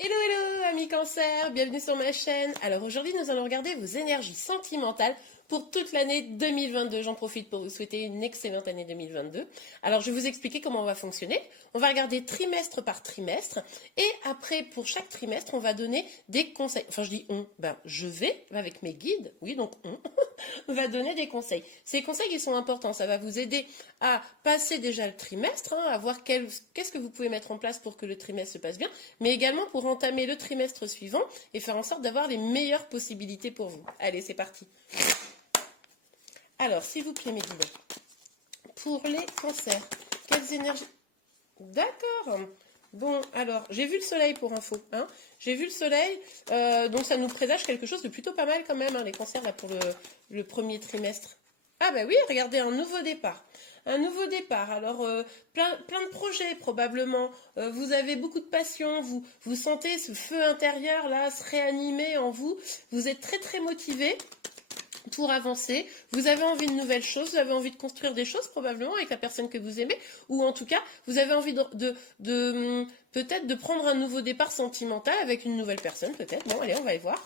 Hello hello amis cancer, bienvenue sur ma chaîne. Alors aujourd'hui nous allons regarder vos énergies sentimentales pour toute l'année 2022. J'en profite pour vous souhaiter une excellente année 2022. Alors je vais vous expliquer comment on va fonctionner. On va regarder trimestre par trimestre et après pour chaque trimestre on va donner des conseils. Enfin je dis on, je vais avec mes guides, oui donc on va donner des conseils. Ces conseils ils sont importants, ça va vous aider à passer déjà le trimestre, à voir qu'est-ce que vous pouvez mettre en place pour que le trimestre se passe bien, mais également pour entamer le trimestre suivant et faire en sorte d'avoir les meilleures possibilités pour vous. Allez, c'est parti. Alors, s'il vous plaît, mes guides, pour les cancers, quelles énergies... D'accord. Bon, alors, j'ai vu le soleil pour info. J'ai vu le soleil, donc ça nous présage quelque chose de plutôt pas mal quand même, les cancers là, pour le premier trimestre. Ah bah oui, regardez, un nouveau départ. Un nouveau départ. Alors, plein de projets probablement. Vous avez beaucoup de passion. Vous sentez ce feu intérieur là se réanimer en vous. Vous êtes très très motivé pour avancer. Vous avez envie de nouvelles choses. Vous avez envie de construire des choses probablement avec la personne que vous aimez. Ou en tout cas, vous avez envie de peut-être de prendre un nouveau départ sentimental avec une nouvelle personne peut-être. Bon, allez, on va y voir.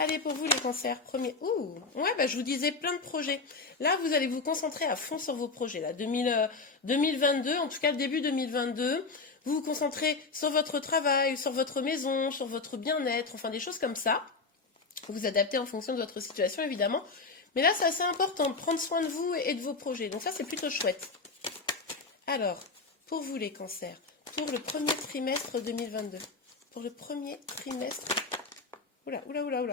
Allez, pour vous les cancers, premier... Ouh, ouais, je vous disais plein de projets. Là, vous allez vous concentrer à fond sur vos projets. Là, 2022, en tout cas le début 2022, vous vous concentrez sur votre travail, sur votre maison, sur votre bien-être, enfin des choses comme ça. Vous adaptez en fonction de votre situation, évidemment. Mais là, c'est assez important de prendre soin de vous et de vos projets. Donc ça, c'est plutôt chouette. Alors, pour vous les cancers, pour le premier trimestre 2022. Pour le premier trimestre...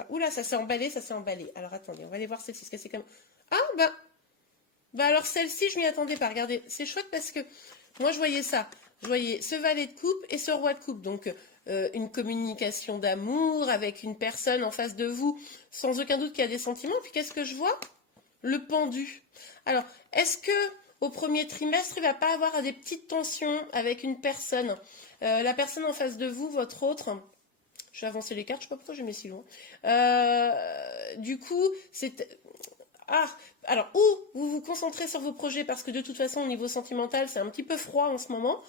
Oula, ça s'est emballé, ça s'est emballé. Alors attendez, on va aller voir celle-ci, ce que c'est comme... Ah, alors celle-ci, je m'y attendais pas. Regardez, c'est chouette parce que moi, je voyais ça. Je voyais ce valet de coupe et ce roi de coupe. Donc, une communication d'amour avec une personne en face de vous, sans aucun doute qu'il y a des sentiments. Puis qu'est-ce que je vois? Le pendu. Alors, est-ce que au premier trimestre, il ne va pas avoir des petites tensions avec une personne? La personne en face de vous, votre autre... Je vais avancer les cartes, je ne sais pas pourquoi je mets si loin. Du coup, c'est... Ah, alors, ou vous vous concentrez sur vos projets parce que de toute façon, au niveau sentimental, c'est un petit peu froid en ce moment,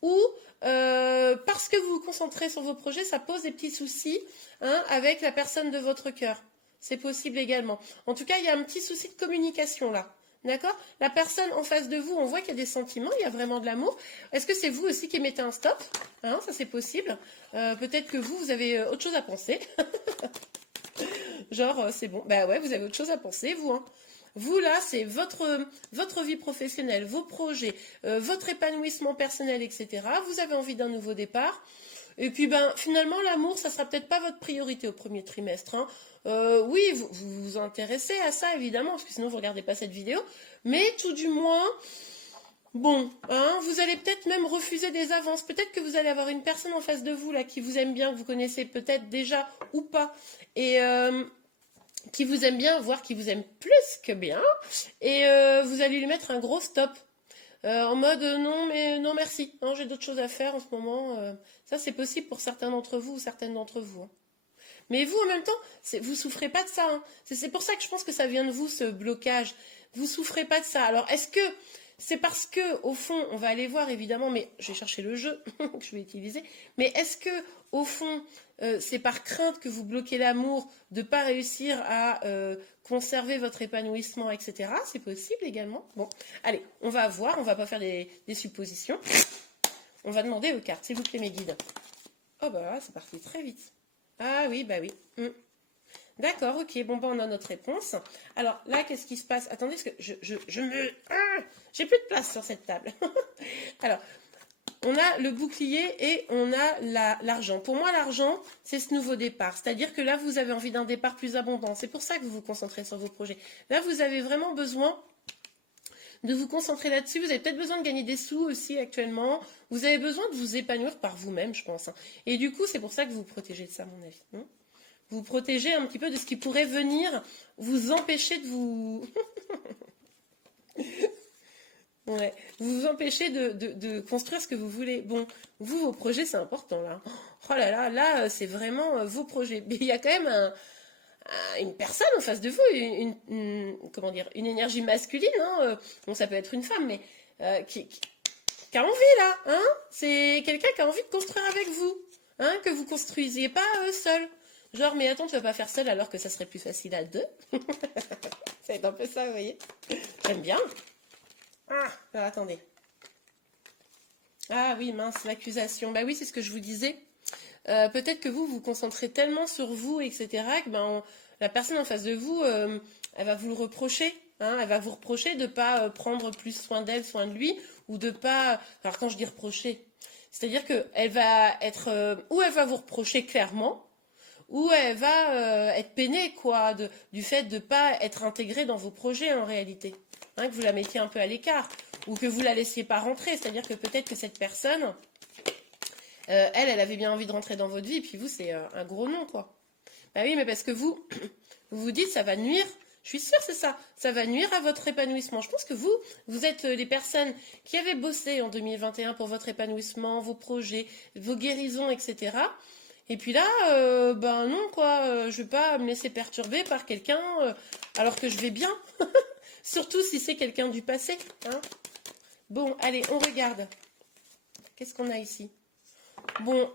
ou parce que vous vous concentrez sur vos projets, ça pose des petits soucis avec la personne de votre cœur. C'est possible également. En tout cas, il y a un petit souci de communication là. D'accord? La personne en face de vous, on voit qu'il y a des sentiments, il y a vraiment de l'amour. Est-ce que c'est vous aussi qui mettez un stop? Ça, c'est possible. Peut-être que vous avez autre chose à penser. Genre, c'est bon. Bah ouais, vous avez autre chose à penser, vous. Vous, là, c'est votre vie professionnelle, vos projets, votre épanouissement personnel, etc. Vous avez envie d'un nouveau départ. Et puis, finalement, l'amour, ça sera peut-être pas votre priorité au premier trimestre. Oui, vous vous intéressez à ça, évidemment, parce que sinon, vous ne regardez pas cette vidéo. Mais tout du moins... Bon, vous allez peut-être même refuser des avances. Peut-être que vous allez avoir une personne en face de vous là qui vous aime bien, que vous connaissez peut-être déjà ou pas, et qui vous aime bien, voire qui vous aime plus que bien, et vous allez lui mettre un gros stop. En mode non mais non merci, j'ai d'autres choses à faire en ce moment. Ça c'est possible pour certains d'entre vous ou certaines d'entre vous. Mais vous en même temps, vous souffrez pas de ça. C'est pour ça que je pense que ça vient de vous ce blocage. Vous souffrez pas de ça. Alors est-ce que c'est parce que, au fond, on va aller voir évidemment, mais je vais chercher le jeu que je vais utiliser. Mais est-ce que, au fond, c'est par crainte que vous bloquez l'amour de ne pas réussir à conserver votre épanouissement, etc. C'est possible également. Bon, allez, on va voir, on va pas faire des suppositions. On va demander aux cartes, s'il vous plaît, mes guides. Oh bah c'est parti très vite. Ah oui, bah oui. D'accord, ok, bon on a notre réponse. Alors là, qu'est-ce qui se passe? Attendez, parce que je me... j'ai plus de place sur cette table. Alors, on a le bouclier et on a l'argent. Pour moi, l'argent, c'est ce nouveau départ. C'est-à-dire que là, vous avez envie d'un départ plus abondant. C'est pour ça que vous vous concentrez sur vos projets. Là, vous avez vraiment besoin de vous concentrer là-dessus. Vous avez peut-être besoin de gagner des sous aussi actuellement. Vous avez besoin de vous épanouir par vous-même, je pense. Et du coup, c'est pour ça que vous vous protégez de ça, à mon avis. Vous protégez un petit peu de ce qui pourrait venir vous empêcher de vous... ouais, vous empêcher de construire ce que vous voulez. Bon, vous, vos projets, c'est important, là. Oh là, c'est vraiment vos projets. Mais il y a quand même une personne en face de vous, comment dire, une énergie masculine, bon, ça peut être une femme, mais qui a envie, là, C'est quelqu'un qui a envie de construire avec vous. hein, que vous construisiez pas seul. Genre, mais attends, tu vas pas faire seul alors que ça serait plus facile à deux. Ça va être un peu ça, vous voyez. J'aime bien. Ah, alors attendez. Ah oui, mince, l'accusation. Bah oui, c'est ce que je vous disais. Peut-être que vous vous concentrez tellement sur vous, etc., que la personne en face de vous, elle va vous le reprocher. Hein, elle va vous reprocher de ne pas prendre plus soin d'elle, soin de lui, ou de pas... Alors quand je dis reprocher, c'est-à-dire qu'elle va être... ou elle va vous reprocher clairement, ou elle va être peinée, quoi, du fait de ne pas être intégrée dans vos projets, en réalité. Hein, que vous la mettiez un peu à l'écart, ou que vous la laissiez pas rentrer. C'est-à-dire que peut-être que cette personne... elle avait bien envie de rentrer dans votre vie, et puis vous, c'est un gros non, quoi. Bah oui, mais parce que vous vous dites, ça va nuire, je suis sûre, c'est ça, ça va nuire à votre épanouissement. Je pense que vous êtes les personnes qui avaient bossé en 2021 pour votre épanouissement, vos projets, vos guérisons, etc. Et puis là, ben non, quoi, je vais pas me laisser perturber par quelqu'un alors que je vais bien. Surtout si c'est quelqu'un du passé. Hein. Bon, allez, on regarde. Qu'est-ce qu'on a ici? Bon,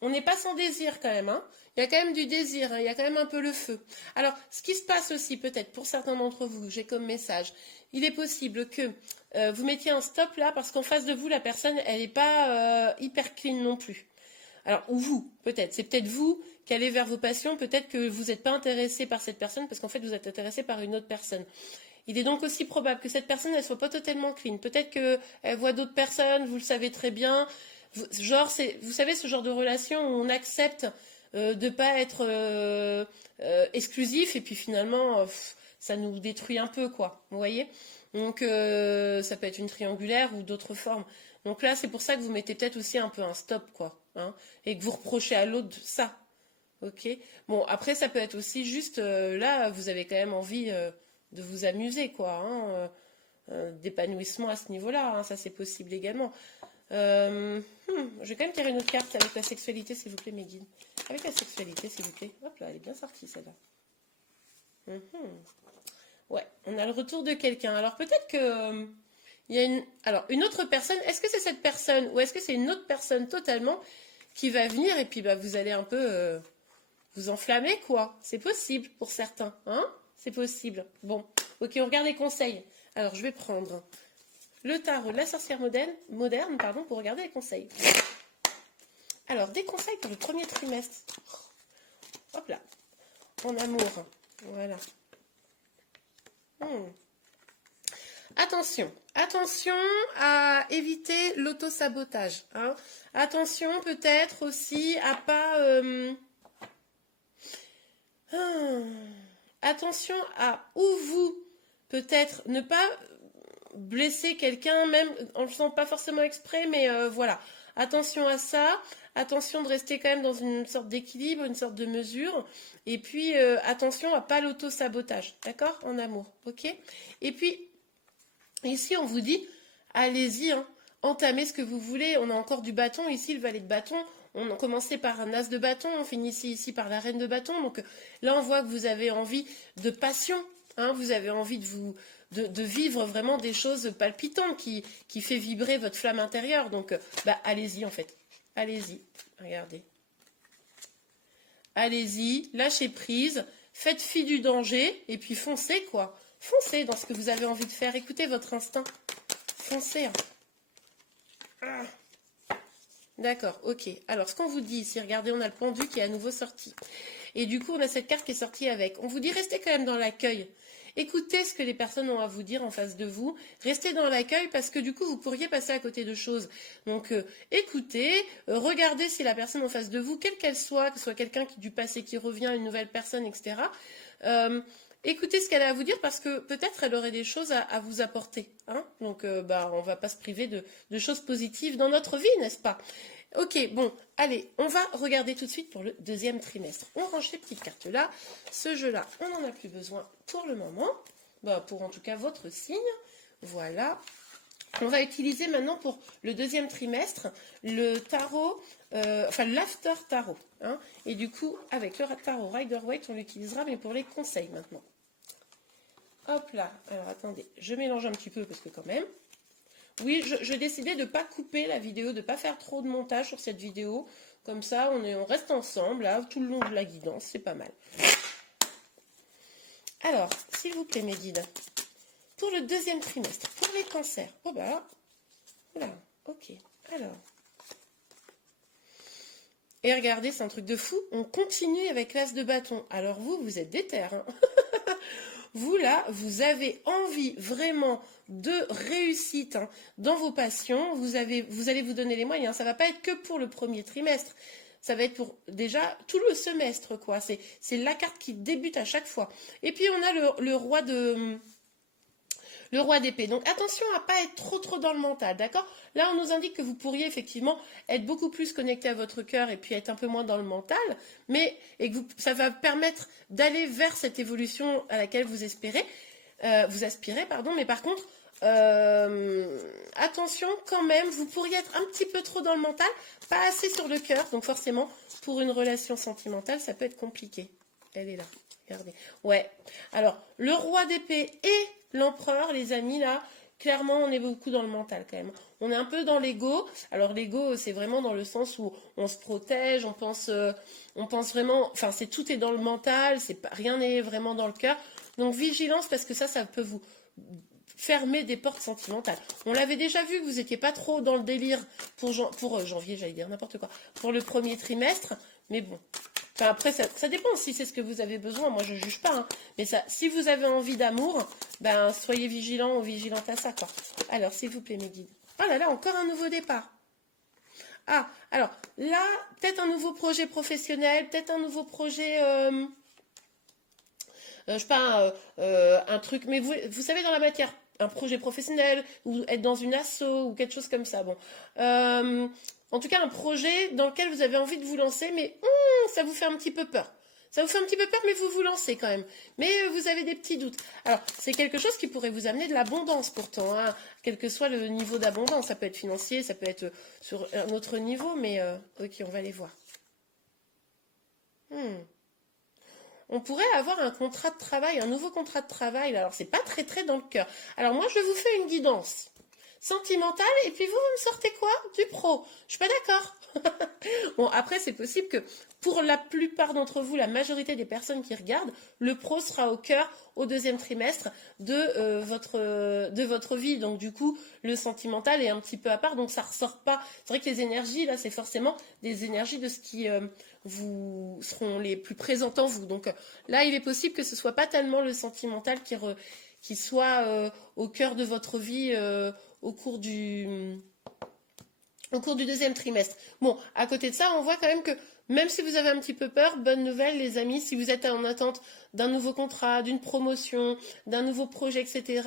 on n'est pas sans désir quand même, hein. Il y a quand même du désir, hein. Il y a quand même un peu le feu. Alors, ce qui se passe aussi, peut-être, pour certains d'entre vous, j'ai comme message, il est possible que vous mettiez un stop là, parce qu'en face de vous, la personne, elle n'est pas hyper clean non plus. Alors, ou vous, peut-être. C'est peut-être vous qui allez vers vos passions, peut-être que vous n'êtes pas intéressé par cette personne, parce qu'en fait, vous êtes intéressé par une autre personne. Il est donc aussi probable que cette personne, elle soit pas totalement clean. Peut-être qu'elle voit d'autres personnes, vous le savez très bien. Genre, vous savez, ce genre de relation où on accepte de ne pas être exclusif et puis finalement, ça nous détruit un peu, quoi. Vous voyez? Donc, ça peut être une triangulaire ou d'autres formes. Donc là, c'est pour ça que vous mettez peut-être aussi un peu un stop, quoi. Hein, et que vous reprochez à l'autre ça. Ok? Bon, après, ça peut être aussi juste, là, vous avez quand même envie de vous amuser, quoi. Hein, d'épanouissement à ce niveau-là. Hein, ça, c'est possible également. Je vais quand même tirer une autre carte avec la sexualité, s'il vous plaît, mes guides. Avec la sexualité, s'il vous plaît. Hop là, elle est bien sortie, celle-là. Ouais, on a le retour de quelqu'un. Alors, peut-être que... il y a une autre personne. Est-ce que c'est cette personne ou est-ce que c'est une autre personne totalement qui va venir et puis bah, vous allez un peu vous enflammer, quoi. C'est possible pour certains. Hein? C'est possible. Bon, ok, on regarde les conseils. Alors, je vais prendre... le tarot de la sorcière moderne, pardon, pour regarder les conseils. Alors, des conseils pour le premier trimestre. Hop là. En amour. Voilà. Attention. Attention à éviter l'auto-sabotage. Hein. Attention peut-être aussi à pas... attention à où vous, peut-être, ne pas... blesser quelqu'un, même en le faisant pas forcément exprès, mais voilà. Attention à ça, attention de rester quand même dans une sorte d'équilibre, une sorte de mesure, et puis attention à pas l'auto-sabotage, d'accord? En amour, ok? Et puis, ici on vous dit, allez-y, hein, entamez ce que vous voulez, on a encore du bâton, ici le valet de bâton, on a commencé par un as de bâton, on finit ici par la reine de bâton, donc là on voit que vous avez envie de passion, hein, vous avez envie de vivre vraiment des choses palpitantes qui fait vibrer votre flamme intérieure. Donc, bah, allez-y en fait. Allez-y. Regardez. Allez-y, lâchez prise, faites fi du danger et puis foncez, quoi. Foncez dans ce que vous avez envie de faire. Écoutez votre instinct. Foncez. Hein. D'accord, ok. Alors, ce qu'on vous dit ici, regardez, on a le pendu qui est à nouveau sorti. Et du coup, on a cette carte qui est sortie avec. On vous dit, restez quand même dans l'accueil. Écoutez ce que les personnes ont à vous dire en face de vous. Restez dans l'accueil parce que du coup, vous pourriez passer à côté de choses. Donc, écoutez, regardez si la personne en face de vous, quelle qu'elle soit, que ce soit quelqu'un du passé qui revient, une nouvelle personne, etc. Écoutez ce qu'elle a à vous dire parce que peut-être elle aurait des choses à vous apporter. Hein. Donc, bah, on ne va pas se priver de choses positives dans notre vie, n'est-ce pas? Ok, bon, allez, on va regarder tout de suite pour le deuxième trimestre. On range ces petites cartes-là. Ce jeu-là, on n'en a plus besoin pour le moment. Bah, pour en tout cas votre signe. Voilà. On va utiliser maintenant pour le deuxième trimestre le tarot, enfin l'after tarot. Hein. Et du coup, avec le tarot Rider-Waite, on l'utilisera, mais pour les conseils maintenant. Hop là, alors attendez, je mélange un petit peu parce que quand même... Oui, je décidais de ne pas couper la vidéo, de ne pas faire trop de montage sur cette vidéo. Comme ça, on reste ensemble, là, tout le long de la guidance, c'est pas mal. Alors, s'il vous plaît, mes guides, pour le deuxième trimestre, pour les cancers. Oh bah, voilà, ok, alors. Et regardez, c'est un truc de fou, on continue avec l'as de bâton. Alors vous êtes déter, hein. Vous, là, vous avez envie vraiment de réussite hein, dans vos passions. Vous allez vous donner les moyens. Ça ne va pas être que pour le premier trimestre. Ça va être pour déjà tout le semestre, quoi. C'est la carte qui débute à chaque fois. Et puis, on a le roi d'épée. Donc attention à pas être trop dans le mental, d'accord? Là, on nous indique que vous pourriez effectivement être beaucoup plus connecté à votre cœur et puis être un peu moins dans le mental, et que ça va permettre d'aller vers cette évolution à laquelle vous aspirez, mais par contre, attention quand même, vous pourriez être un petit peu trop dans le mental, pas assez sur le cœur, donc forcément, pour une relation sentimentale, ça peut être compliqué. Elle est là. Regardez. Ouais. Alors, le roi d'épée et l'empereur, les amis, là, clairement, on est beaucoup dans le mental quand même. On est un peu dans l'ego. Alors, l'ego, c'est vraiment dans le sens où on se protège, on pense vraiment... Enfin, tout est dans le mental, rien n'est vraiment dans le cœur. Donc, vigilance, parce que ça peut vous fermer des portes sentimentales. On l'avait déjà vu que vous n'étiez pas trop dans le délire pour janvier, j'allais dire n'importe quoi, pour le premier trimestre, mais bon... Enfin, après, ça dépend si c'est ce que vous avez besoin. Moi, je ne juge pas. Hein. Mais si vous avez envie d'amour, ben, soyez vigilant ou vigilante à ça. Quoi. Alors, s'il vous plaît, mes guides. Oh là là, encore un nouveau départ. Ah, alors, là, peut-être un nouveau projet professionnel, peut-être un nouveau projet... je sais pas, un truc... Mais vous savez, dans la matière, un projet professionnel, ou être dans une asso, ou quelque chose comme ça. Bon. En tout cas, un projet dans lequel vous avez envie de vous lancer, mais ça vous fait un petit peu peur. Ça vous fait un petit peu peur, mais vous vous lancez quand même. Mais vous avez des petits doutes. Alors, c'est quelque chose qui pourrait vous amener de l'abondance pourtant, hein, quel que soit le niveau d'abondance. Ça peut être financier, ça peut être sur un autre niveau, mais ok, on va les voir. On pourrait avoir un contrat de travail, un nouveau contrat de travail. Alors, c'est pas très dans le cœur. Alors, moi, je vous fais une guidance sentimentale, et puis vous me sortez quoi? Du pro. Je suis pas d'accord. Bon, après, c'est possible que pour la plupart d'entre vous, la majorité des personnes qui regardent, le pro sera au cœur au deuxième trimestre de votre vie. Donc, du coup, le sentimental est un petit peu à part, donc ça ressort pas. C'est vrai que les énergies, là, c'est forcément des énergies de ce qui vous seront les plus présentes en vous. Donc, là, il est possible que ce soit pas tellement le sentimental qui soit au cœur de votre vie au cours du deuxième trimestre. Bon, à côté de ça, on voit quand même que même si vous avez un petit peu peur, bonne nouvelle les amis, si vous êtes en attente d'un nouveau contrat, d'une promotion, d'un nouveau projet, etc.,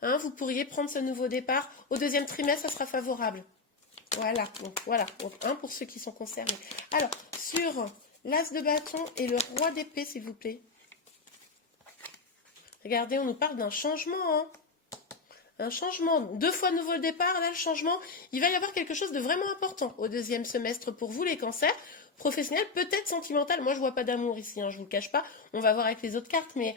hein, vous pourriez prendre ce nouveau départ. Au deuxième trimestre, ça sera favorable. Voilà, donc voilà, pour ceux qui sont concernés. Alors, sur l'as de bâton et le roi d'épée, s'il vous plaît. Regardez, on nous parle d'un changement, hein. Un changement, 2 fois nouveau départ, là le changement, il va y avoir quelque chose de vraiment important au deuxième semestre pour vous les cancers, professionnels, peut-être sentimental, moi je vois pas d'amour ici, hein, je vous le cache pas, on va voir avec les autres cartes, mais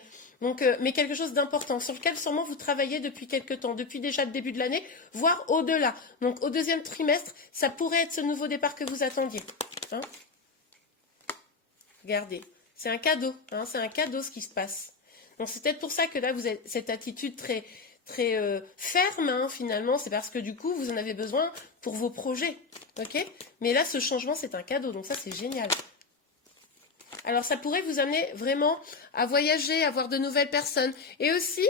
quelque chose d'important, sur lequel sûrement vous travaillez depuis quelques temps, depuis déjà le début de l'année, voire au-delà. Donc au deuxième trimestre, ça pourrait être ce nouveau départ que vous attendiez. Hein, regardez, c'est un cadeau, hein, c'est un cadeau ce qui se passe. Donc c'est peut-être pour ça que là vous avez cette attitude très ferme, hein, finalement, c'est parce que du coup, vous en avez besoin pour vos projets, ok? Mais là, ce changement, c'est un cadeau, donc ça, c'est génial. Alors, ça pourrait vous amener vraiment à voyager, à voir de nouvelles personnes. Et aussi,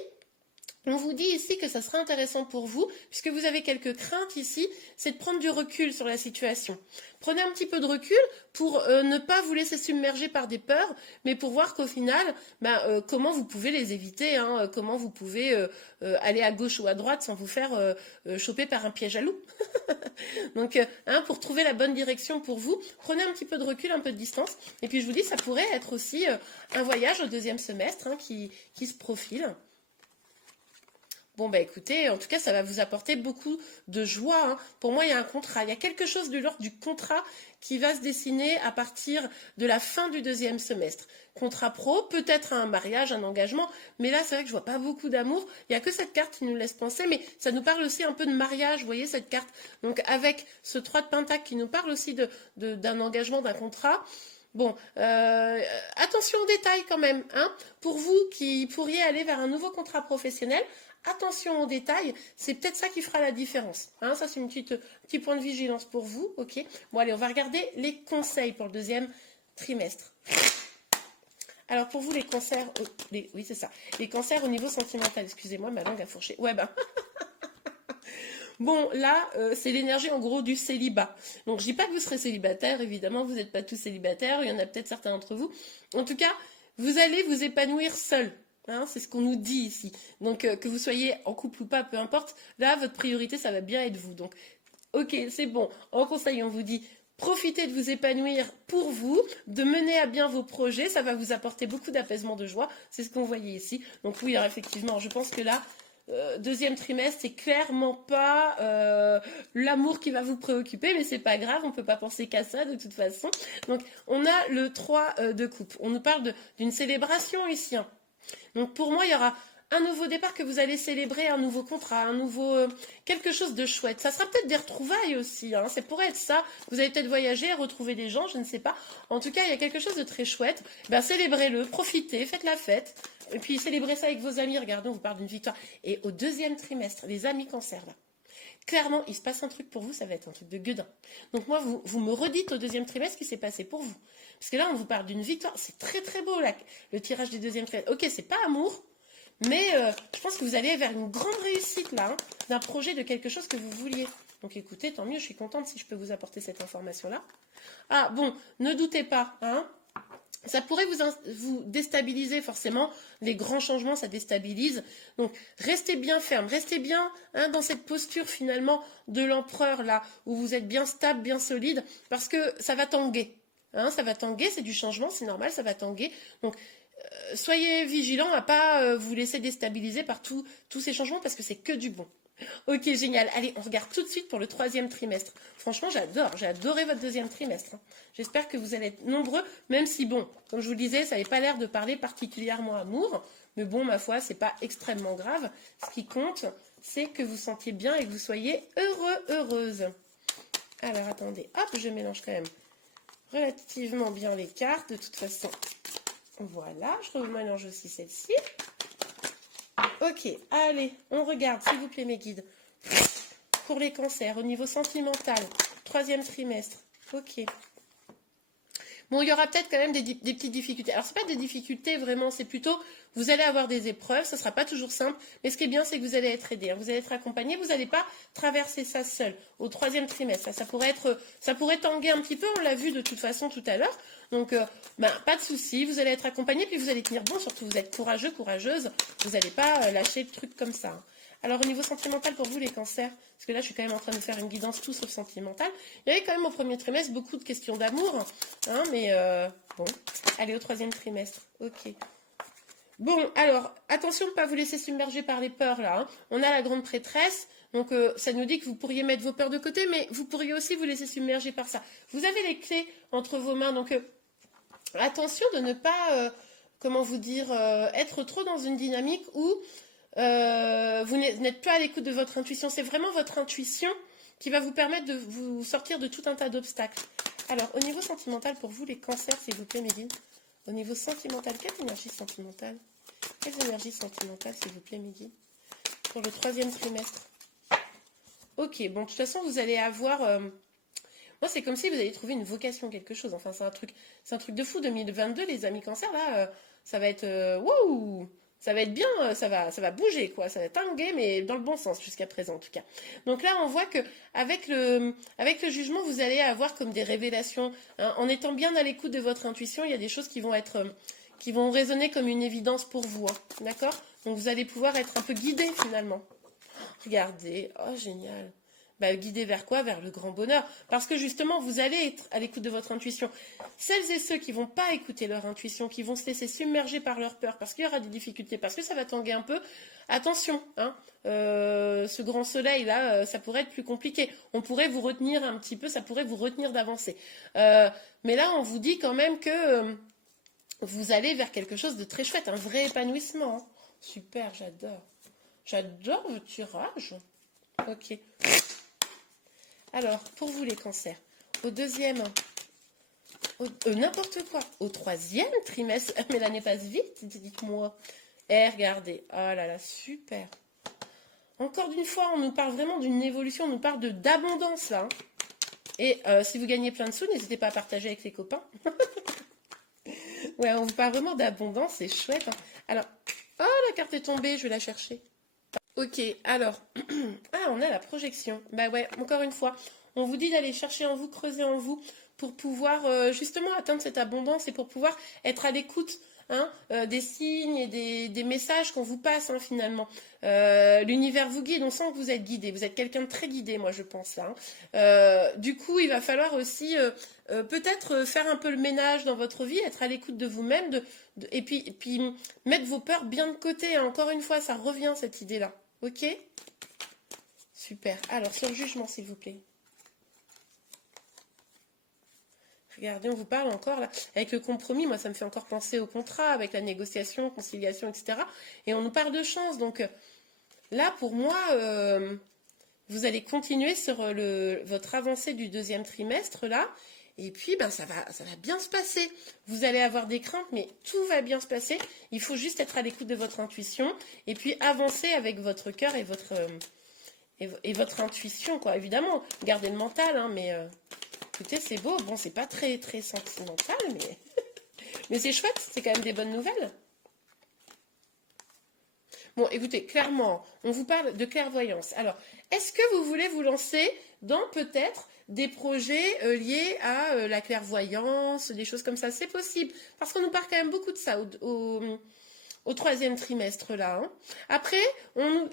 on vous dit ici que ça sera intéressant pour vous, puisque vous avez quelques craintes ici, c'est de prendre du recul sur la situation. Prenez un petit peu de recul pour ne pas vous laisser submerger par des peurs, mais pour voir qu'au final, comment vous pouvez les éviter, hein, comment vous pouvez aller à gauche ou à droite sans vous faire choper par un piège à loup. Donc, pour trouver la bonne direction pour vous, prenez un petit peu de recul, un peu de distance, et puis je vous dis, ça pourrait être aussi un voyage au deuxième semestre, hein, qui se profile. Bon, bah écoutez, en tout cas, ça va vous apporter beaucoup de joie, hein. Pour moi, il y a un contrat. Il y a quelque chose de l'ordre du contrat qui va se dessiner à partir de la fin du deuxième semestre. Contrat pro, peut-être un mariage, un engagement, mais là, c'est vrai que je vois pas beaucoup d'amour. Il y a que cette carte qui nous laisse penser, mais ça nous parle aussi un peu de mariage, vous voyez, cette carte. Donc, avec ce 3 de Pentacle qui nous parle aussi d'un engagement, d'un contrat. Bon, attention aux détails quand même, hein. Pour vous qui pourriez aller vers un nouveau contrat professionnel, attention aux détails, c'est peut-être ça qui fera la différence, hein. Ça, c'est un petit point de vigilance pour vous, ok. Bon, allez, on va regarder les conseils pour le deuxième trimestre. Alors, pour vous, les cancers, oui, c'est ça, les cancers au niveau sentimental, excusez-moi, ma langue a fourché. Ouais, ben... Bon, là, c'est l'énergie en gros du célibat. Donc, je dis pas que vous serez célibataire, évidemment, vous n'êtes pas tous célibataires, il y en a peut-être certains d'entre vous. En tout cas, vous allez vous épanouir seul. Hein, c'est ce qu'on nous dit ici. Donc, que vous soyez en couple ou pas, peu importe, là, votre priorité, ça va bien être vous. Donc, ok, c'est bon. En conseil, on vous dit, profitez de vous épanouir pour vous, de mener à bien vos projets, ça va vous apporter beaucoup d'apaisement, de joie. C'est ce qu'on voyait ici. Donc, oui, alors, effectivement, je pense que là, deuxième trimestre, c'est clairement pas l'amour qui va vous préoccuper, mais c'est pas grave, on peut pas penser qu'à ça de toute façon. Donc, on a le 3 de coupe. On nous parle d'une célébration ici, hein. Donc, pour moi, il y aura un nouveau départ que vous allez célébrer, un nouveau contrat, un nouveau quelque chose de chouette. Ça sera peut-être des retrouvailles aussi, hein. Ça pourrait être ça. Vous allez peut-être voyager, retrouver des gens, je ne sais pas. En tout cas, il y a quelque chose de très chouette. Ben, célébrez-le, profitez, faites la fête. Et puis, célébrez ça avec vos amis. Regardez, on vous parle d'une victoire. Et au deuxième trimestre, les amis cancer, là, clairement, il se passe un truc pour vous, ça va être un truc de gueudin. Donc moi, vous me redites au deuxième trimestre ce qui s'est passé pour vous. Parce que là, on vous parle d'une victoire. C'est très, très beau, là, le tirage du deuxième trimestre. Ok, c'est pas amour, mais je pense que vous allez vers une grande réussite, là, hein, d'un projet, de quelque chose que vous vouliez. Donc écoutez, tant mieux, je suis contente si je peux vous apporter cette information-là. Ah, bon, ne doutez pas, hein. Ça pourrait vous déstabiliser forcément, les grands changements, ça déstabilise. Donc, restez bien ferme, restez bien, hein, dans cette posture finalement de l'empereur là, où vous êtes bien stable, bien solide, parce que ça va tanguer. Hein, ça va tanguer, c'est du changement, c'est normal, ça va tanguer. Donc, soyez vigilants à pas vous laisser déstabiliser par tous ces changements, parce que c'est que du bon. Ok, génial. Allez, on regarde tout de suite pour le troisième trimestre. Franchement, j'ai adoré votre deuxième trimestre, hein. J'espère que vous allez être nombreux, même si, bon, comme je vous le disais, ça n'avait pas l'air de parler particulièrement amour, mais bon, ma foi, c'est pas extrêmement grave. Ce qui compte, c'est que vous sentiez bien et que vous soyez heureux, heureuse. Alors, attendez, hop, je mélange quand même relativement bien les cartes, de toute façon. Voilà, je remélange aussi celle-ci. Ok, allez, on regarde, s'il vous plaît, mes guides. Pour les cancers, au niveau sentimental, troisième trimestre. Ok. Bon, il y aura peut-être quand même des petites difficultés. Alors, ce n'est pas des difficultés vraiment, c'est plutôt, vous allez avoir des épreuves, ça ne sera pas toujours simple, mais ce qui est bien, c'est que vous allez être aidé, hein. Vous allez être accompagné, vous n'allez pas traverser ça seul au troisième trimestre. Ça pourrait tanguer un petit peu, on l'a vu de toute façon tout à l'heure. Donc, pas de souci, vous allez être accompagné, puis vous allez tenir bon, surtout vous êtes courageux, courageuse, vous n'allez pas lâcher le truc comme ça, hein. Alors, au niveau sentimental, pour vous, les cancers, parce que là, je suis quand même en train de faire une guidance tout sauf sentimental, il y avait quand même au premier trimestre beaucoup de questions d'amour, hein, mais bon, allez, au troisième trimestre, ok. Bon, alors, attention de ne pas vous laisser submerger par les peurs, là, hein. On a la grande prêtresse, donc ça nous dit que vous pourriez mettre vos peurs de côté, mais vous pourriez aussi vous laisser submerger par ça. Vous avez les clés entre vos mains, donc attention de ne pas, comment vous dire, être trop dans une dynamique où vous n'êtes pas à l'écoute de votre intuition. C'est vraiment votre intuition qui va vous permettre de vous sortir de tout un tas d'obstacles. Alors, au niveau sentimental, pour vous, les cancers, s'il vous plaît, Méline. Au niveau sentimental, quelle énergie sentimentale? Quelles énergies sentimentales, s'il vous plaît, Méline, pour le troisième trimestre? Ok, bon, de toute façon, vous allez avoir... moi, c'est comme si vous alliez trouver une vocation, quelque chose. Enfin, c'est un truc de fou. 2022, les amis cancers, là, ça va être... Wouh! Ça va être bien, ça va bouger, quoi. Ça va tanguer, mais dans le bon sens jusqu'à présent, en tout cas. Donc là, on voit que avec le jugement, vous allez avoir comme des révélations, hein. En étant bien à l'écoute de votre intuition, il y a des choses qui vont résonner comme une évidence pour vous, hein. D'accord? Donc vous allez pouvoir être un peu guidé, finalement. Regardez, oh génial. guider vers quoi? Vers le grand bonheur. Parce que justement, vous allez être à l'écoute de votre intuition. Celles et ceux qui vont pas écouter leur intuition, qui vont se laisser submerger par leur peur, parce qu'il y aura des difficultés, parce que ça va tanguer un peu, attention, hein, ce grand soleil là, ça pourrait être plus compliqué. On pourrait vous retenir un petit peu, ça pourrait vous retenir d'avancer. Mais là, on vous dit quand même que vous allez vers quelque chose de très chouette, un vrai épanouissement. Hein. Super, j'adore. J'adore le tirage. Ok. Alors, pour vous les cancers, au deuxième, n'importe quoi, au troisième trimestre, mais l'année passe vite, dites-moi. Eh, regardez, oh là là, super. Encore d'une fois, on nous parle vraiment d'une évolution, on nous parle d'abondance là. Hein. Et si vous gagnez plein de sous, n'hésitez pas à partager avec les copains. Ouais, on vous parle vraiment d'abondance, c'est chouette. Hein. Alors, oh, la carte est tombée, je vais la chercher. Ok, alors, ah, on a la projection. Bah ouais, encore une fois, on vous dit d'aller chercher en vous, creuser en vous, pour pouvoir justement atteindre cette abondance et pour pouvoir être à l'écoute hein, des signes et des messages qu'on vous passe hein, finalement. L'univers vous guide, on sent que vous êtes guidé, vous êtes quelqu'un de très guidé, moi je pense là. Hein. Du coup, il va falloir aussi peut-être faire un peu le ménage dans votre vie, être à l'écoute de vous-même et puis mettre vos peurs bien de côté. Hein. Encore une fois, ça revient cette idée-là. Ok? Super. Alors, sur le jugement, s'il vous plaît. Regardez, on vous parle encore, là, avec le compromis, moi, ça me fait encore penser au contrat, avec la négociation, conciliation, etc. Et on nous parle de chance. Donc, là, pour moi, vous allez continuer sur votre avancée du deuxième trimestre, là. Et puis, ça va bien se passer. Vous allez avoir des craintes, mais tout va bien se passer. Il faut juste être à l'écoute de votre intuition et puis avancer avec votre cœur et votre intuition, quoi. Évidemment, gardez le mental, hein, mais écoutez, c'est beau. Bon, c'est pas très, très sentimental, mais c'est chouette. C'est quand même des bonnes nouvelles. Bon, écoutez, clairement, on vous parle de clairvoyance. Alors, est-ce que vous voulez vous lancer dans peut-être des projets liés à la clairvoyance, des choses comme ça? C'est possible, parce qu'on nous parle quand même beaucoup de ça au troisième trimestre, là. Hein. Après, on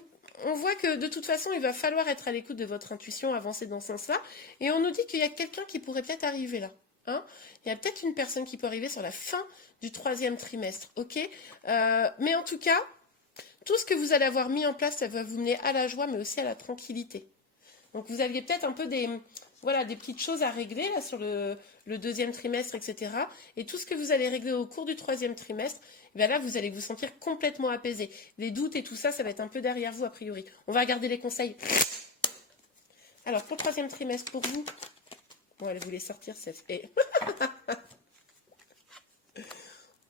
voit que de toute façon, il va falloir être à l'écoute de votre intuition, avancer dans ce sens-là, et on nous dit qu'il y a quelqu'un qui pourrait peut-être arriver là. Hein. Il y a peut-être une personne qui peut arriver sur la fin du troisième trimestre, ok? Mais en tout cas, tout ce que vous allez avoir mis en place, ça va vous mener à la joie, mais aussi à la tranquillité. Donc vous aviez peut-être un peu des petites choses à régler là, sur le deuxième trimestre, etc. Et tout ce que vous allez régler au cours du troisième trimestre, là, vous allez vous sentir complètement apaisé. Les doutes et tout ça, ça va être un peu derrière vous, a priori. On va regarder les conseils. Alors, pour le troisième trimestre, pour vous... Bon, elle voulait sortir, cette...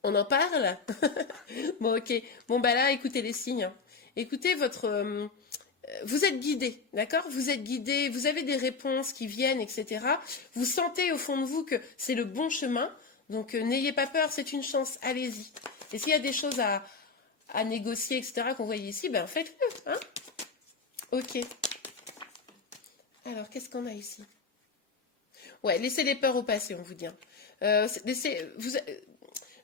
On en parle? Bon, ok. Bon, là, écoutez les signes. Écoutez votre... vous êtes guidé, d'accord? Vous êtes guidé, vous avez des réponses qui viennent, etc. Vous sentez au fond de vous que c'est le bon chemin. Donc, n'ayez pas peur, c'est une chance. Allez-y. Et s'il y a des choses à négocier, etc., qu'on voit ici, faites-le. Hein? Ok. Alors, qu'est-ce qu'on a ici? Ouais, laissez les peurs au passé, on vous dit. Hein.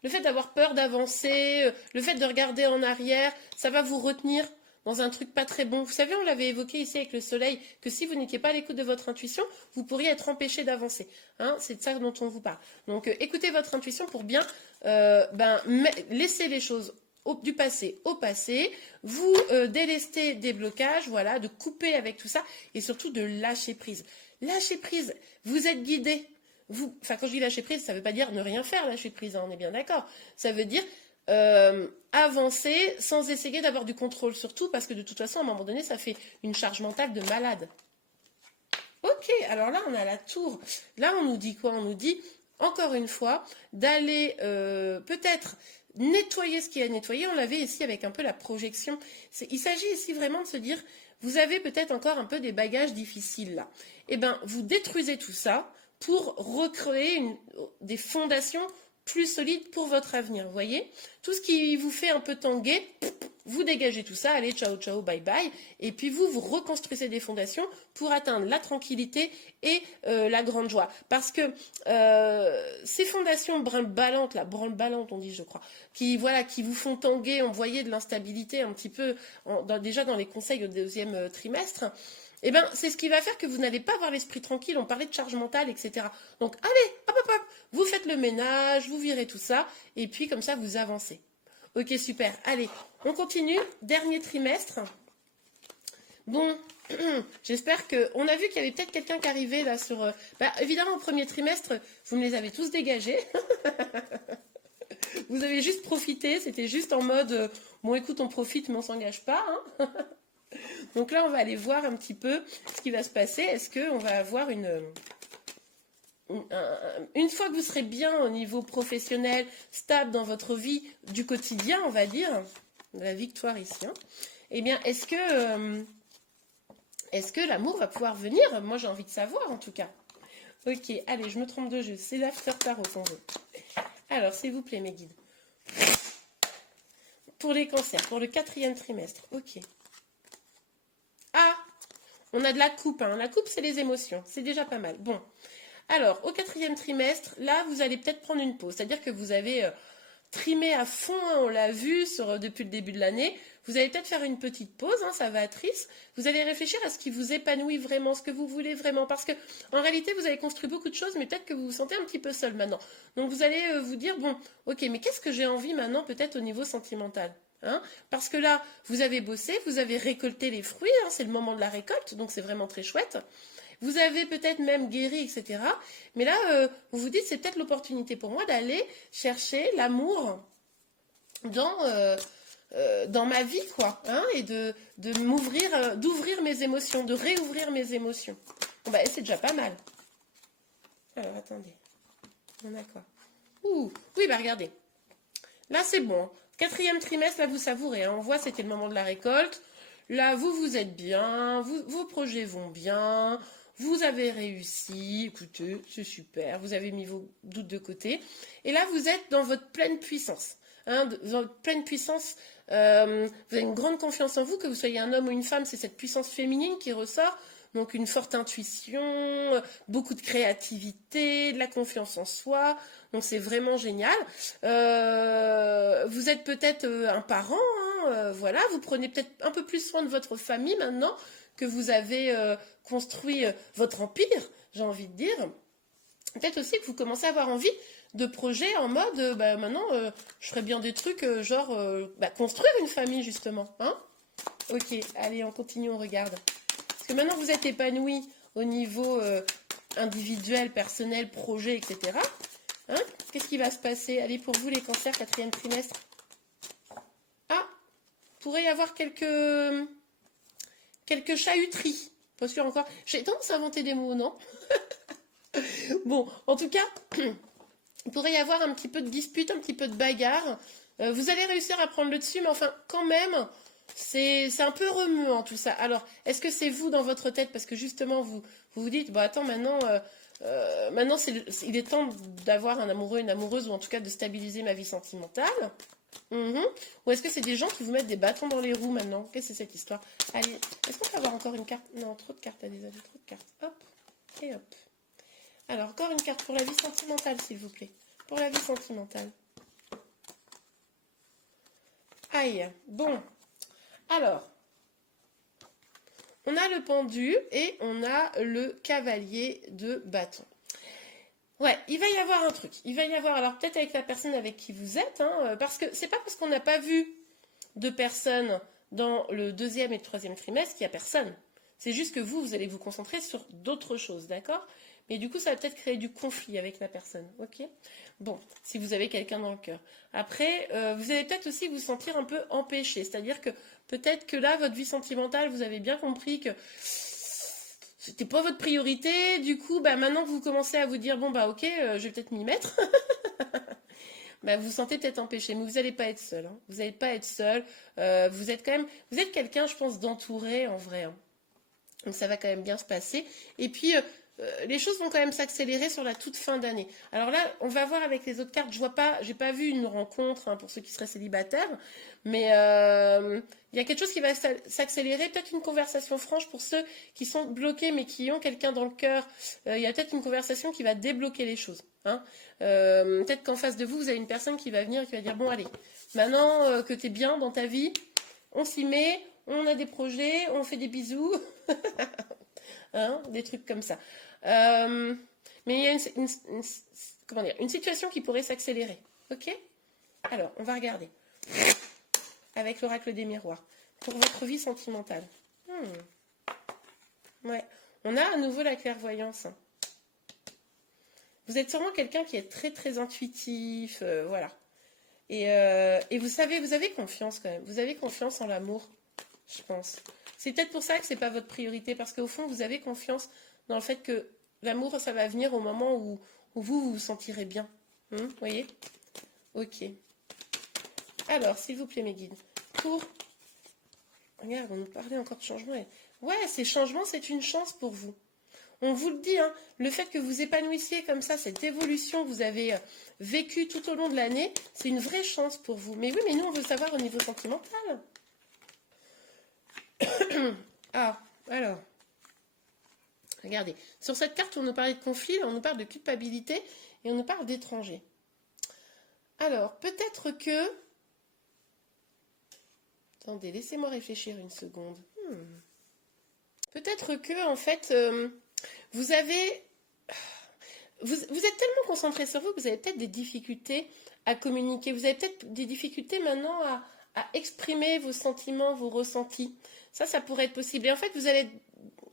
Le fait d'avoir peur d'avancer, le fait de regarder en arrière, ça va vous retenir dans un truc pas très bon. Vous savez, on l'avait évoqué ici avec le soleil, que si vous n'étiez pas à l'écoute de votre intuition, vous pourriez être empêché d'avancer. Hein, c'est de ça dont on vous parle. Donc, écoutez votre intuition pour bien laisser les choses du passé au passé, vous délester des blocages, voilà, de couper avec tout ça, et surtout de lâcher prise. Lâcher prise, vous êtes guidé. Quand je dis lâcher prise, ça ne veut pas dire ne rien faire, lâcher prise, hein, on est bien d'accord. Ça veut dire avancer sans essayer d'avoir du contrôle sur tout, parce que de toute façon, à un moment donné, ça fait une charge mentale de malade. Ok, alors là, on a la tour. Là, on nous dit quoi? On nous dit, encore une fois, d'aller peut-être nettoyer ce qui est à nettoyer. On l'avait ici avec un peu la projection. Il s'agit ici vraiment de se dire, vous avez peut-être encore un peu des bagages difficiles là. Eh bien, vous détruisez tout ça pour recréer des fondations plus solides pour votre avenir, vous voyez? Tout ce qui vous fait un peu tanguer, vous dégagez tout ça, allez, ciao, ciao, bye, bye, et puis vous reconstruisez des fondations pour atteindre la tranquillité et la grande joie. Parce que ces fondations branle-ballantes, on dit, je crois, qui vous font tanguer, on voyait de l'instabilité un petit peu, déjà dans les conseils au deuxième trimestre, eh ben, c'est ce qui va faire que vous n'allez pas avoir l'esprit tranquille. On parlait de charge mentale, etc. Donc, allez, hop, hop, hop, vous faites le ménage, vous virez tout ça, et puis comme ça, vous avancez. Ok, super. Allez, on continue. Dernier trimestre. Bon, j'espère que... On a vu qu'il y avait peut-être quelqu'un qui arrivait là sur... évidemment, au premier trimestre, vous me les avez tous dégagés. Vous avez juste profité, c'était juste en mode... bon, écoute, on profite, mais on s'engage pas. Hein. Donc là, on va aller voir un petit peu ce qui va se passer. Est-ce qu'on va avoir une fois que vous serez bien au niveau professionnel, stable dans votre vie du quotidien, on va dire, de la victoire ici, hein, eh bien, est-ce que l'amour va pouvoir venir? Moi, j'ai envie de savoir, en tout cas. Ok, allez, je me trompe de jeu. C'est l'after tarot qu'on veut. Alors, s'il vous plaît, mes guides. Pour les cancers, pour le 4e trimestre. Ok. Ah, on a de la coupe. Hein. La coupe, c'est les émotions. C'est déjà pas mal. Bon. Alors, au 4e trimestre, là, vous allez peut-être prendre une pause. C'est-à-dire que vous avez trimé à fond, hein, on l'a vu depuis le début de l'année. Vous allez peut-être faire une petite pause, hein, salvatrice. Vous allez réfléchir à ce qui vous épanouit vraiment, ce que vous voulez vraiment. Parce que, en réalité, vous avez construit beaucoup de choses, mais peut-être que vous vous sentez un petit peu seul maintenant. Donc, vous allez vous dire, bon, ok, mais qu'est-ce que j'ai envie maintenant, peut-être au niveau sentimental? Hein, parce que là, vous avez bossé, vous avez récolté les fruits, hein, c'est le moment de la récolte, donc c'est vraiment très chouette. Vous avez peut-être même guéri, etc. Mais là, vous vous dites, c'est peut-être l'opportunité pour moi d'aller chercher l'amour dans ma vie, quoi, hein, et d'ouvrir mes émotions, de réouvrir mes émotions. Bon, bah, c'est déjà pas mal. Alors, attendez. On a quoi? Ouh, oui, bah, regardez. Là, c'est bon. 4e trimestre, là, vous savourez. Hein. On voit, c'était le moment de la récolte. Là, vous êtes bien. Vos projets vont bien. Vous avez réussi. Écoutez, c'est super. Vous avez mis vos doutes de côté. Et là, vous êtes dans votre pleine puissance. Hein, dans votre pleine puissance. Vous avez une grande confiance en vous. Que vous soyez un homme ou une femme, c'est cette puissance féminine qui ressort. Donc, une forte intuition, beaucoup de créativité, de la confiance en soi. Donc, c'est vraiment génial. Vous êtes peut-être un parent, hein, voilà. Vous prenez peut-être un peu plus soin de votre famille maintenant que vous avez construit votre empire, j'ai envie de dire. Peut-être aussi que vous commencez à avoir envie de projets en mode, maintenant, je ferais bien des trucs genre construire une famille, justement. Hein. Ok, allez, on continue, on regarde. Parce que maintenant, vous êtes épanoui au niveau individuel, personnel, projet, etc. Hein, qu'est-ce qui va se passer? Allez, pour vous, les cancers, 4e trimestre. Ah, pourrait y avoir quelques chahuteries. Pas sûr encore. J'ai tendance à inventer des mots, non? Bon, en tout cas, il pourrait y avoir un petit peu de dispute, un petit peu de bagarre. Vous allez réussir à prendre le dessus, mais enfin, quand même, c'est un peu remuant tout ça. Alors, est-ce que c'est vous dans votre tête? Parce que justement, vous dites, bon, attends, maintenant, il est temps d'avoir un amoureux, une amoureuse, ou en tout cas de stabiliser ma vie sentimentale. Ou est-ce que c'est des gens qui vous mettent des bâtons dans les roues maintenant? Qu'est-ce que c'est cette histoire? Allez, est-ce qu'on peut avoir encore une carte? Non, trop de cartes, Adésa, trop de cartes. Hop, et hop. Alors, encore une carte pour la vie sentimentale, s'il vous plaît. Pour la vie sentimentale. Aïe, bon. Alors, on a le pendu et on a le cavalier de bâton. Ouais, il va y avoir un truc. Il va y avoir, alors peut-être avec la personne avec qui vous êtes, hein, parce que c'est pas parce qu'on n'a pas vu de personne dans le 2e et le 3e trimestre qu'il n'y a personne. C'est juste que vous allez vous concentrer sur d'autres choses, d'accord? Mais du coup, ça va peut-être créer du conflit avec la personne, ok? Bon, si vous avez quelqu'un dans le cœur. Après, vous allez peut-être aussi vous sentir un peu empêché. C'est-à-dire que peut-être que là, votre vie sentimentale, vous avez bien compris que c'était pas votre priorité. Du coup, maintenant que vous commencez à vous dire, bon, ok, je vais peut-être m'y mettre. Vous vous sentez peut-être empêché, mais vous n'allez pas être seul. Hein. Vous n'allez pas être seul. Vous êtes quelqu'un, je pense, d'entouré en vrai. Hein. Donc ça va quand même bien se passer. Et puis, les choses vont quand même s'accélérer sur la toute fin d'année. Alors là, on va voir avec les autres cartes. J'ai pas vu une rencontre hein, pour ceux qui seraient célibataires, mais il y a quelque chose qui va s'accélérer. Peut-être une conversation franche pour ceux qui sont bloqués mais qui ont quelqu'un dans le cœur. Il y a peut-être une conversation qui va débloquer les choses. Hein. Peut-être qu'en face de vous, vous avez une personne qui va venir et qui va dire bon allez, maintenant que tu es bien dans ta vie, on s'y met. on a des projets, on fait des bisous, hein, des trucs comme ça. Mais il y a comment dire, une situation qui pourrait s'accélérer. Ok? Alors, on va regarder avec l'oracle des miroirs pour votre vie sentimentale. Ouais, on a à nouveau la clairvoyance. Vous êtes sûrement quelqu'un qui est très très intuitif, voilà. Et vous savez, vous avez confiance quand même. Vous avez confiance en l'amour, je pense. C'est peut-être pour ça que c'est pas votre priorité, parce qu'au fond, vous avez confiance dans le fait que l'amour, ça va venir au moment où vous vous sentirez bien. Vous voyez? Ok. Alors, s'il vous plaît, mes guides, pour... Regarde, on nous parlait encore de changement. Ouais, ces changements, c'est une chance pour vous. On vous le dit, hein, le fait que vous épanouissiez comme ça, cette évolution que vous avez vécue tout au long de l'année, c'est une vraie chance pour vous. Mais oui, mais nous, on veut savoir au niveau sentimental. Ah, alors, regardez. Sur cette carte, on nous parlait de conflit, on nous parle de culpabilité et on nous parle d'étranger. Alors, peut-être que... Attendez, laissez-moi réfléchir une seconde. Peut-être que, en fait, vous avez... Vous êtes tellement concentré sur vous que vous avez peut-être des difficultés à communiquer. Vous avez peut-être des difficultés maintenant à exprimer vos sentiments, vos ressentis. Ça pourrait être possible. Et en fait, vous allez être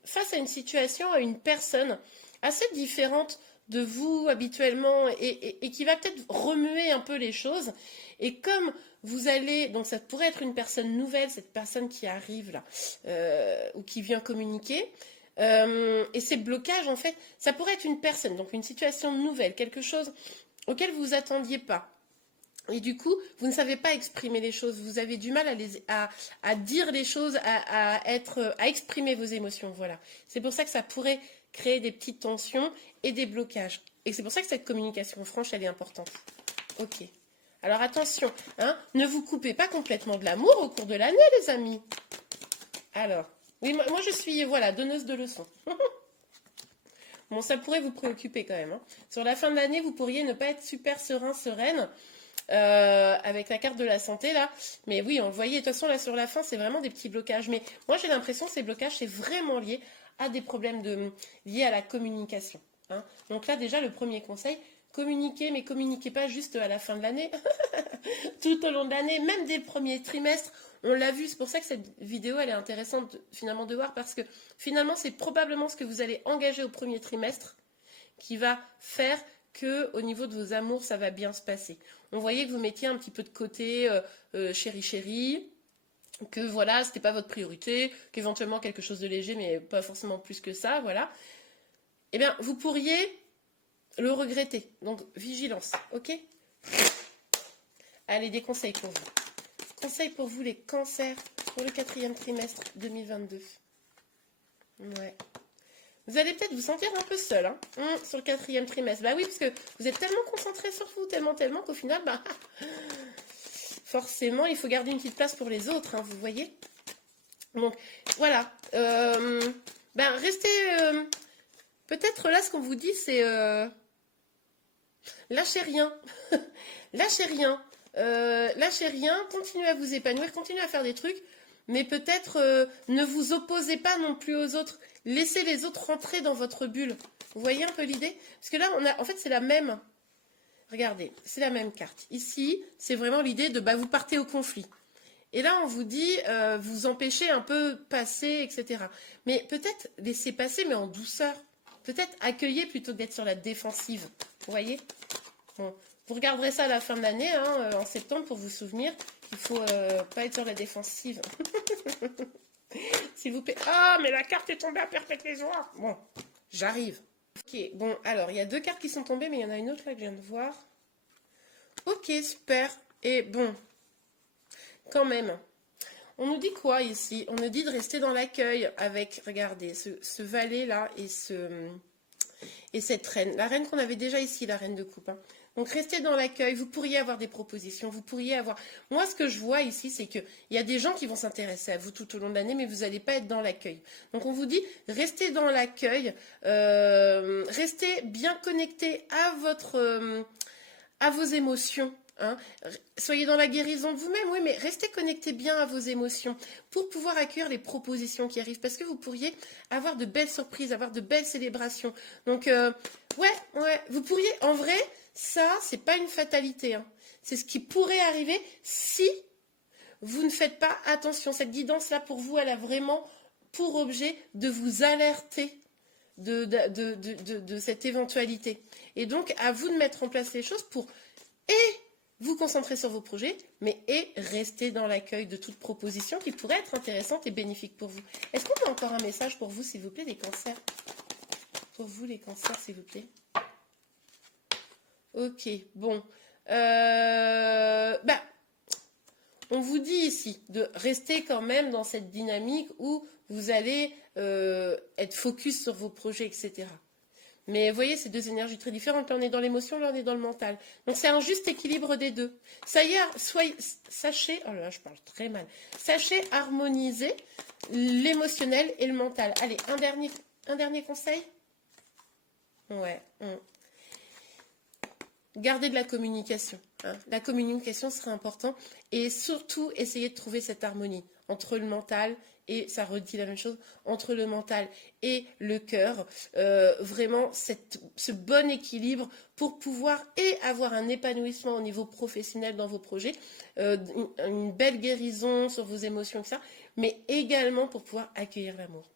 face à une situation, à une personne assez différente de vous habituellement et qui va peut-être remuer un peu les choses. Et comme vous allez, donc ça pourrait être une personne nouvelle, cette personne qui arrive là, ou qui vient communiquer, et ces blocages, en fait, ça pourrait être une personne, donc une situation nouvelle, quelque chose auquel vous vous attendiez pas. Et du coup, vous ne savez pas exprimer les choses, vous avez du mal à dire les choses, à exprimer vos émotions, voilà. C'est pour ça que ça pourrait créer des petites tensions et des blocages. Et c'est pour ça que cette communication franche, elle est importante. Ok. Alors attention, hein, ne vous coupez pas complètement de l'amour au cours de l'année, les amis. Alors, oui, moi je suis, voilà, donneuse de leçons. Bon, ça pourrait vous préoccuper quand même. Hein. Sur la fin de l'année, vous pourriez ne pas être super sereine, avec la carte de la santé là. Mais oui, on le voyait, de toute façon, là sur la fin, c'est vraiment des petits blocages. Mais moi, j'ai l'impression que ces blocages, c'est vraiment lié à des problèmes liés à la communication. Hein. Donc là, déjà, le premier conseil, communiquez, mais communiquez pas juste à la fin de l'année. Tout au long de l'année, même dès le premier trimestre, on l'a vu. C'est pour ça que cette vidéo, elle est intéressante finalement de voir, parce que finalement, c'est probablement ce que vous allez engager au premier trimestre qui va faire que au niveau de vos amours, ça va bien se passer. On voyait que vous mettiez un petit peu de côté chéri, que voilà, c'était pas votre priorité, qu'éventuellement quelque chose de léger, mais pas forcément plus que ça, voilà. Eh bien, vous pourriez le regretter. Donc, vigilance, ok? Allez, des conseils pour vous. Conseils pour vous, les cancers, pour le 4e trimestre 2022. Ouais. Vous allez peut-être vous sentir un peu seul hein, sur le 4e trimestre. Bah oui, parce que vous êtes tellement concentré sur vous, tellement qu'au final, bah, forcément, il faut garder une petite place pour les autres, hein, vous voyez. Donc, voilà. Ben, restez... peut-être là, ce qu'on vous dit, c'est... lâchez rien. Lâchez rien. Lâchez rien, continuez à vous épanouir, continuez à faire des trucs, mais peut-être ne vous opposez pas non plus aux autres. Laissez les autres rentrer dans votre bulle. Vous voyez un peu l'idée? Parce que là, en fait, c'est la même. Regardez, c'est la même carte. Ici, c'est vraiment l'idée de vous partez au conflit. Et là, on vous dit, vous empêchez un peu passer, etc. Mais peut-être laissez passer, mais en douceur. Peut-être accueillez plutôt que d'être sur la défensive. Vous voyez? Bon. Vous regarderez ça à la fin de l'année, hein, en septembre, pour vous souvenir qu'il ne faut pas être sur la défensive. S'il vous plaît. Ah, mais la carte est tombée à perpétuellement. Bon, j'arrive. Ok, bon, alors, il y a 2 cartes qui sont tombées, mais il y en a une autre là que je viens de voir. Ok, super. Et bon, quand même. On nous dit quoi ici? On nous dit de rester dans l'accueil avec, regardez, ce valet là et cette reine. La reine qu'on avait déjà ici, la reine de coupe. Hein. Donc, restez dans l'accueil. Vous pourriez avoir des propositions. Vous pourriez avoir... Moi, ce que je vois ici, c'est qu'il y a des gens qui vont s'intéresser à vous tout au long de l'année, mais vous n'allez pas être dans l'accueil. Donc, on vous dit, restez dans l'accueil. Restez bien connecté à vos émotions. Hein. Soyez dans la guérison de vous-même, oui, mais restez connectés bien à vos émotions pour pouvoir accueillir les propositions qui arrivent, parce que vous pourriez avoir de belles surprises, avoir de belles célébrations. Donc, ouais, vous pourriez, en vrai, ça, c'est pas une fatalité. Hein. C'est ce qui pourrait arriver si vous ne faites pas attention. Cette guidance-là, pour vous, elle a vraiment pour objet de vous alerter de cette éventualité. Et donc, à vous de mettre en place les choses pour vous concentrer sur vos projets, mais rester dans l'accueil de toute proposition qui pourrait être intéressante et bénéfique pour vous. Est-ce qu'on a encore un message pour vous, s'il vous plaît, les cancers? Pour vous, les cancers, s'il vous plaît. Ok, bon. On vous dit ici de rester quand même dans cette dynamique où vous allez être focus sur vos projets, etc. Mais vous voyez, c'est deux énergies très différentes. Là, on est dans l'émotion, là, on est dans le mental. Donc, c'est un juste équilibre des deux. Ça y est, sachez, oh là là, je parle très mal. Sachez harmoniser l'émotionnel et le mental. Allez, un dernier conseil. Ouais. Gardez de la communication. Hein. La communication sera importante. Et surtout, essayez de trouver cette harmonie entre le mental et, ça redit la même chose, entre le mental et le cœur. Vraiment, ce bon équilibre pour pouvoir avoir un épanouissement au niveau professionnel dans vos projets, une belle guérison sur vos émotions, etc., mais également pour pouvoir accueillir l'amour.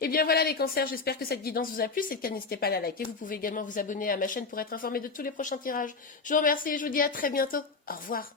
Et bien voilà les cancers, j'espère que cette guidance vous a plu. Si c'est le cas, n'hésitez pas à la liker. Vous pouvez également vous abonner à ma chaîne pour être informé de tous les prochains tirages. Je vous remercie et je vous dis à très bientôt. Au revoir.